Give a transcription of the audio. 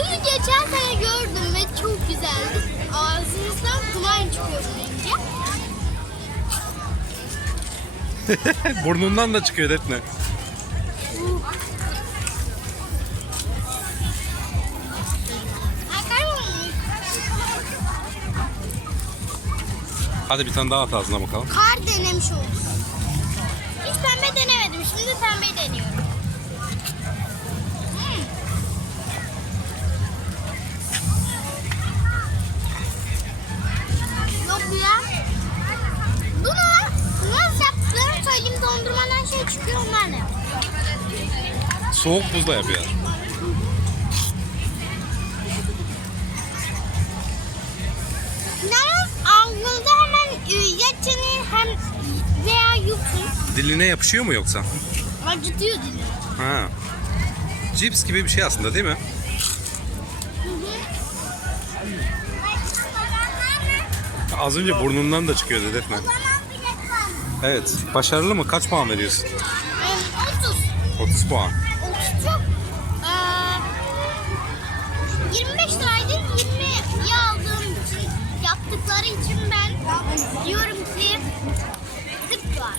geçen sene gördüm ve çok güzeldi. Ağzımızdan duman çıkıyor rengi. Burnundan da çıkıyor Defne. Hadi bir tane daha at ağzına bakalım. Kar denemiş olduk. Hiç pembe denemedim. Şimdi pembeyi deniyorum. Çıkıyor? Soğuk buzla yapıyor. Yalnız ağzınızda hemen e, yatını hem veya yutun. Diline yapışıyor mu yoksa? Acıtıyor dili. Ha. Cips gibi bir şey aslında değil mi? Az önce burnundan da çıkıyordu Defne. Evet. Başarılı mı? Kaç puan veriyorsun? 30. 30 puan. 30 çok. Ee, 25 liraydı. 20 aldığım yaptıkları için ben diyorum ki 40 puan.